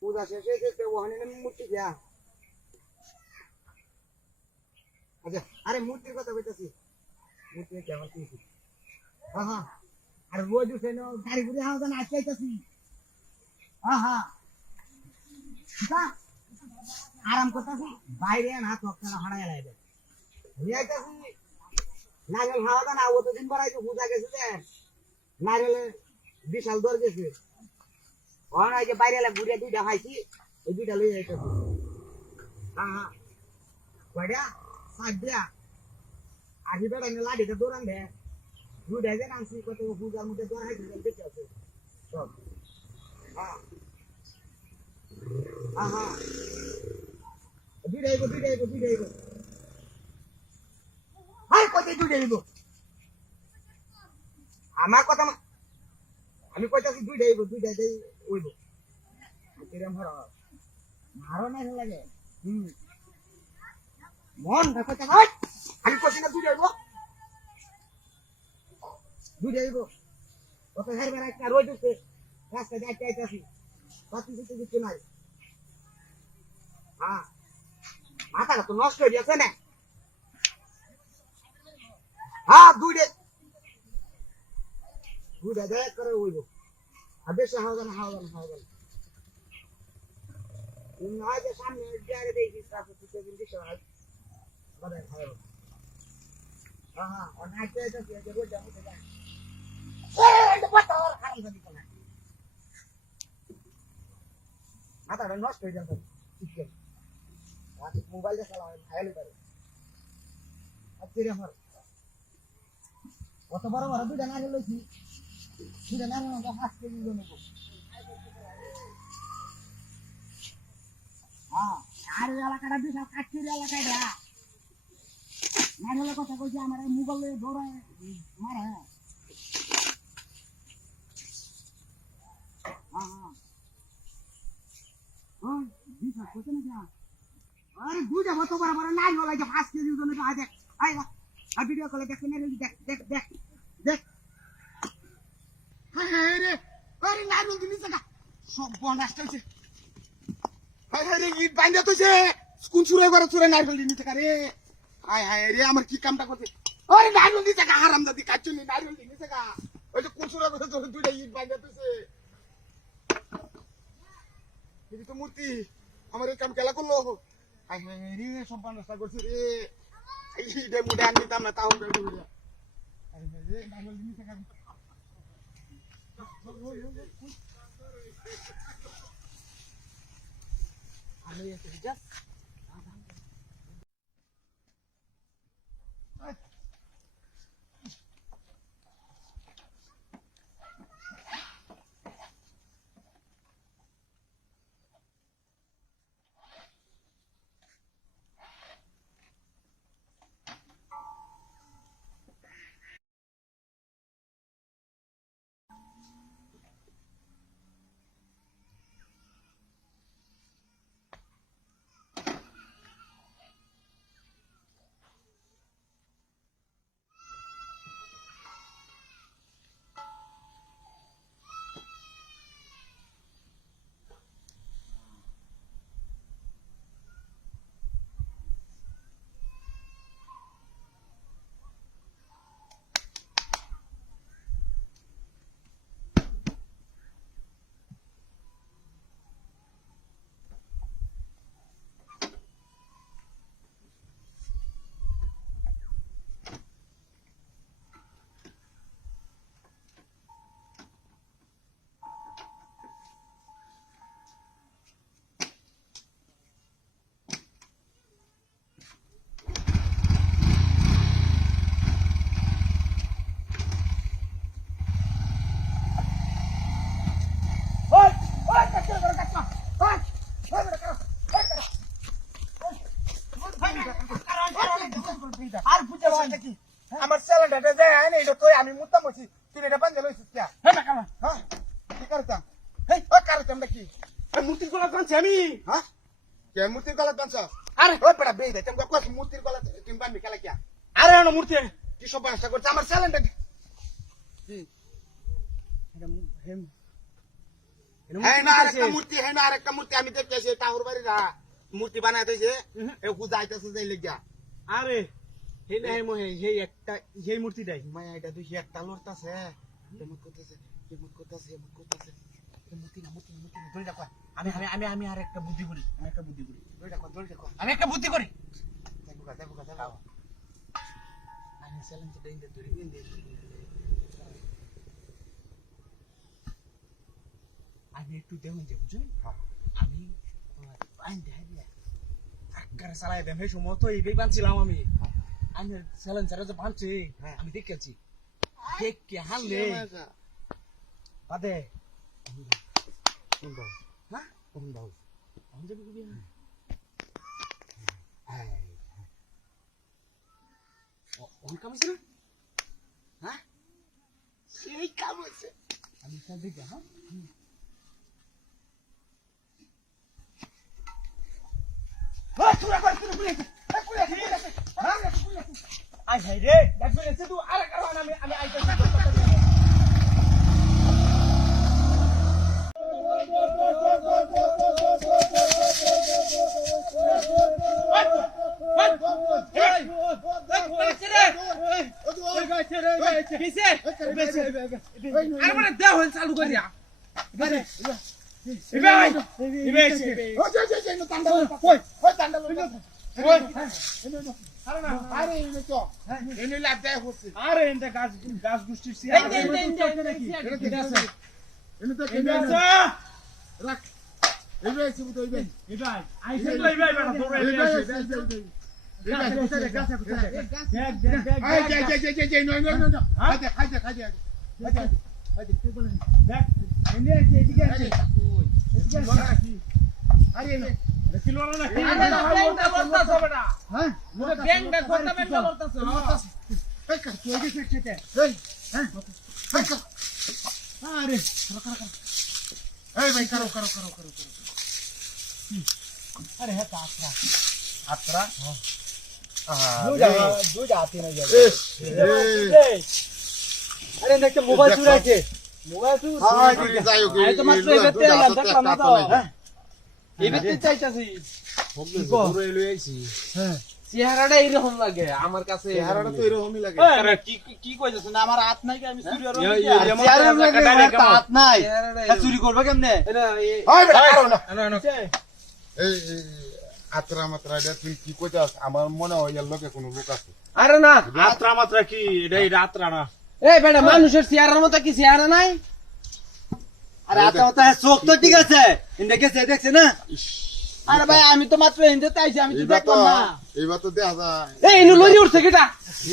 পূজা শেষ হয়েছে ওখানে মূর্তি দেয়া আচ্ছা আরে মূর্তির কথা বলতেছি মূর্তি কেমন কি হ্যাঁ হ্যাঁ আর রোজ উঠে গাড়ি ঘুরে হাওয়া না আটকাইতেছি হ্যাঁ হ্যাঁ আরাম করতেছি বাইরে না তক্তারা হারাই লাগবে বুঝাইতেছি নাগেল হাওয়া না ও তো দিন বাড়াইছে পূজা গেছে যে নাগেলে বিশাল দর গেছে ওই যে বাইরে ঘুরে দুইটা খাইছি ওই দুইটা লই যাইতেছি হ্যাঁ হ্যাঁ কয়টা সাত দিয়া আজি বেড়া লাঠিটা দৌড়ান দে দুইটা যে নামছি কত পূজার মধ্যে দৌড়াই দেখতে আছে সব হ্যাঁ হ্যাঁ হ্যাঁ দুইটাই হাই কত দুইটাই আমার কথা আমি কইতাছি দুইটাই ওইব কিরম হর মারো না লাগে মন কইতা ভাই আমি কইছি না দুইটাই কত হের বেড়া একটা রোজ উঠছে রাস্তা দিয়ে আইতাছি কত কিছু নাই হ্যাঁ মাথাটা তো নষ্ট হয়ে গেছে না হ্যাঁ দুইটা দেখ করে ওইব আর বেশি হাওয়া তুমি আজ সামনে জায়গা দেখি তারপর তুই দিন হয় বড় খাও হ্যাঁ হ্যাঁ আর নাইতে আছে যে রোজ যাবো যা এই বড় খারাপ দিবি না মাথাটা নষ্ট হয়ে যাবে ঠিক আছে আর মোবাইল দিয়ে চালাও ফাইল করে আজকে আমার কত বড় দুইটা না লইছি দুইটা না না ফাস্ট কেজি নেব হ্যাঁ আর এলাকাটা বিশাল কাচ্চির এলাকায় না হলে কথা কইছি আমার মোবাইলে দৌড়ায় মারে হ্যাঁ হ্যাঁ বিশাল কত না যা আরে দুইটা কত বড় না হলে যে ফাস্ট কেজি জন্য আজ আই আর ভিডিও কলে দেখে না দেখ হ্যাঁ রে আরে নারুল দিনি জায়গা সব বনাস্ট হইছে হায় রে ইট বাইন্দা তোছে কোন চুরে করে চুরে নারুল দিনি জায়গা রে হায় রে আমার কি কামটা করতে আরে নারুল দিনি জায়গা হারামজাদি কাচ্চুনি নারুল দিনি জায়গা ওই যে কোন চুরে করে তোরে দুইটা ইট বাইন্দা তোছে এই তো মূর্তি আমার এই কাম কেলা করলো হায় রে সব বনাস্ট করছে রে এই দে মুডা নিতাম না তাও করে দিল আরে রে নারুল দিনি জায়গা আমি এসে যা আর বুঝে বাবা কি আমার স্যালাডটা যায় আইনে এটা কই আমি মুত্তা বসি তুই এটা বান্ধে লইছিস কি হ্যাঁ কাম হ্যাঁ কি করতাম হেই ও করতাম নাকি মূর্তির গলা টানছি আমি হ্যাঁ কে মূর্তির গলা টানছ আরে ওই পড়া বেই দে তুমি কত মূর্তির গলা তুমি বান্ধি খেলা কি আরে না মূর্তি কি সব আশা করছ আমার স্যালাডটা কি এটা হেম হ্যাঁ না আরেকটা মূর্তি হ্যাঁ না আরেকটা মূর্তি আমি দেখতেছি টাউর বাড়ি না মূর্তি বানায় দিয়েছে এ পূজাইতেছে যাই লেগা আরে হে না হে মহে সেই একটা সেই মূর্তিটাই মায়া এটা তুই একটা লড়তাছে এমন করতেছে এমন করতেছে এমন করতেছে মূর্তি না মূর্তি না মূর্তি না ধরে রাখো আমি আর একটা বুদ্ধি করি আমি একটা বুদ্ধি করি ধরে রাখো আমি একটা বুদ্ধি করি দেখো আমি চ্যালেঞ্জ দেই ধরি আমি একটু দেখুন যে বুঝুন আমি আইন দেখাই দিয়া আকারে চালাই দেন সেই সময় তো এইটাই বানছিলাম আমি চ্যালেঞ্জারে যে বানছি আমি দেখেছি দেখে হারলে বাদে হ্যাঁ কোন দাও আমি যাবি কি অন কাম আছে না হ্যাঁ সেই কাম হচ্ছে আমি সব দেখি হ্যাঁ আই হাই রে দেখবে এসে তুই আরে কারণ আমি আইতেছি চালু করিয়া আরে এনটা গাছ গোষ্ঠীর মোবাইল চুরাইছে মোবাইল চেহারাটা এরকম লাগে আমার কাছে চেহারাটা তো এরকমই লাগে কি কইছিস না আমার হাত নাই আমি চুরি হাত নাই চুরি করবে কেমনে এই আত্রা মাত্রা এটা তুই কি কইতাস আমার মনে হয় এর লগে কোনো লোক আছে আরে না রাত্রা মাত্রা কি এটাই রাত্রা না এই বেটা মানুষের চেহারার মতো কি চেহারা নাই আরে আত্রা মাত্রা চোখ তো ঠিক আছে দেখেছে দেখছে না আরে ভাই আমি তো মাত্র হিন্দুতে আইছি আমি তো দেখলাম না এইবার তো দেখা যায় এই ইনু লই উঠছে কিটা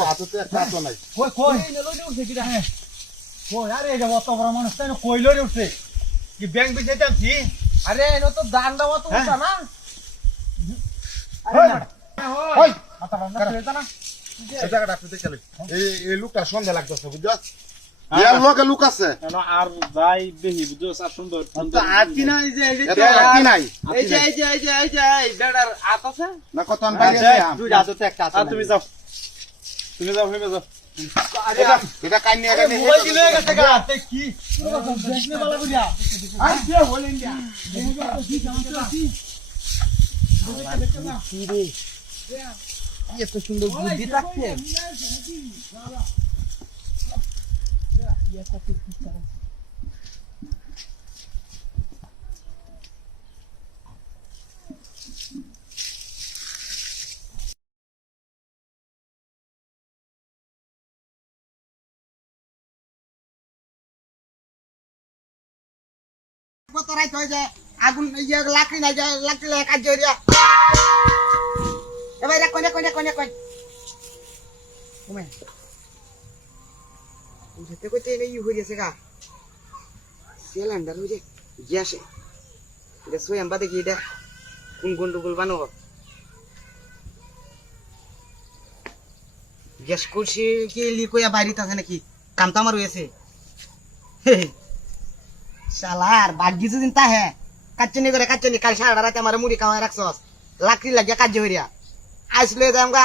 হাতে তো একটা হাতও নাই কই কই ইনু লই উঠছে কিটা কই আরে এটা অত বড় মানুষ তাই কই লই উঠছে কি ব্যাংক বিছাইতাম কি আরে এনো তো দান্ডা মত উঠা না আরে ওই মাথা ভাঙা ছেড়ে না এই জায়গাটা একটু দেখে এই লোকটা সন্ধ্যা লাগতেছে বুঝছস এর লগে লোক আছে আর যাই দেখি বুঝছো আর সুন্দর তো আর কি নাই যে এই যে আর কি নাই এই যে এই বেড়ার আত আছে না কত আন বাইরে আছে দুই হাতে একটা আছে তুমি যাও হেমে যাও আরে এটা কাই নিয়ে গেছে মোবাইল দিলে গেছে গা তে কি দেখনে বালা করিয়া আই যে হলেন দিয়া এত সুন্দর বুদ্ধি থাকছে কত রাইত হয়ে যায় আগুন ইয়ে লাকড়ি নাই যায় লাকড়ি লাগে কাজ হইয়া এবার কোনে ওমে যেতে কইতে এই হই গেছে গা সিলিন্ডার হই যে গ্যাসে এটা সোয়াম বাদে কি এটা কোন গন্ডগোল বানাবো গ্যাস করছি কি লিকইয়া বাইরিতে আছে নাকি কামটা আমার হয়েছে শালার ভাগ্যি যদি তা হ্যাঁ কাচ্চনি করে কাচ্চনি কাল সারা রাতে আমার মুড়ি খাওয়াই রাখছস লাকড়ি লাগিয়া কাজ হইয়া আইসলে যাম গা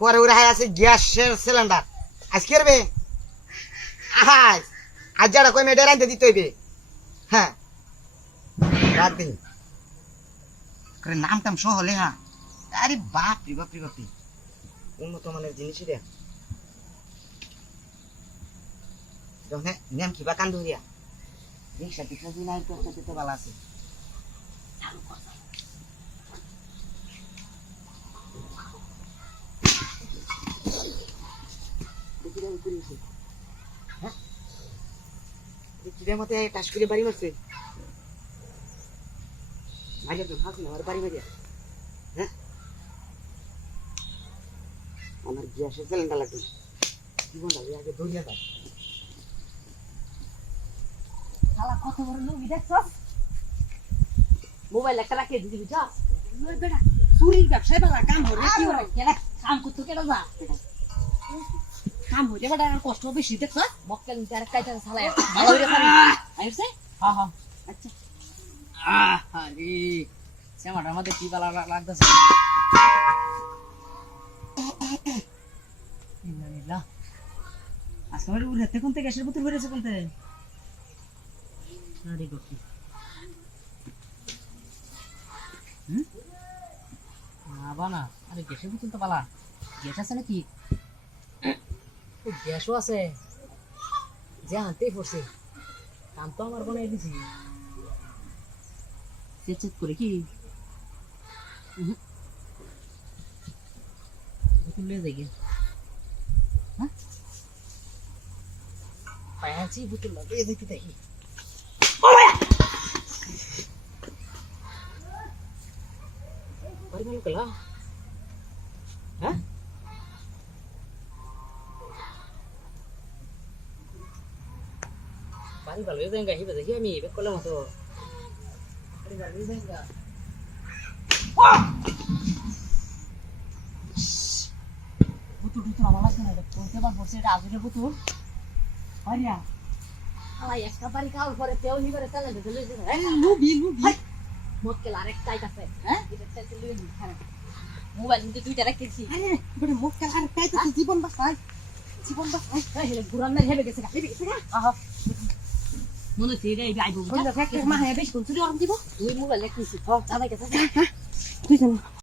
পরে উড়ে হাই আছে গ্যাসের সিলিন্ডার আজ কি করবে আজ যারা কই মেডে রাইতে দিতে হইবে হ্যাঁ বাদ দিন করে নাম টাম সহ লেহা আরে বাপ রে বাপ রে বাপ রে উন্নত মানের জিনিসই রে যখন নেম কিবা কান ধরিয়া রিক্সা টিক্সা দিন আর করতে যেতে ভালো আছে কিদের মতে টাস করে বাড়ি মারছে ভাইয়া তো হাসি না আমার বাড়ি মারিয়া হ্যাঁ আমার গ্যাসের সিলিন্ডার লাগবে জীবন লাগে আগে ধরিয়া দেয় শালা কত বড় লোক দেখছস মোবাইল একটা রাখিয়ে দিবি যা ওই বেটা চুরির ব্যবসায় বালা কাম হরে কি হরে কেলা কাম করতে কেডা যা কাম হরে বেটা আর কষ্ট বেশি দেখছস মক্কেল নিতে আর কাইটা শালা ভালো হইরে পারি আইছে হ্যাঁ হ্যাঁ আচ্ছা আরে সেমাটা আমাদের কি বালা লাগতেছে ইন্নালিল্লাহ আজকে আমার উড়াতে কোন থেকে গ্যাসের বোতল ভরেছে কোন থেকে আরে গপি না আরে গ্যাসের বোতল তো পালা গ্যাস আছে নাকি গ্যাসও আছে যে আনতেই পড়ছে কাম তো আমার বানাই দিছি চেক করে কি বোতল লিয়ে যাই গিয়ে হ্যাঁ পায়াছি বোতল লাগিয়ে দেখতে দেখি Baru malu kelah, hah? Baru kalau itu enggak hibat aja mi, betul lah tuh. Baru kalau itu enggak. Wah! Betul awal lagi nih, betul. Coba force itu asalnya betul. Baria. Alah ya, kabar kau force jauh nih force lah, betul itu. Lubi. মক্কেল আরেকটা আইতাছে হ্যাঁ এটা চাইতে লই নি খারাপ mobile কিন্তু দুইটা রাখতেছি আরে বড় মক্কেল আরেকটা আইতাছে জীবন বাঁচাই হেলে ঘুরান না হেবে গেছে আহা মনে হচ্ছে এই আইবো বুঝা মা হে বেশ কোন চুরি অরম দিব তুই মোবাইল রাখতেছি হ্যাঁ দাদা গেছে তুই জানো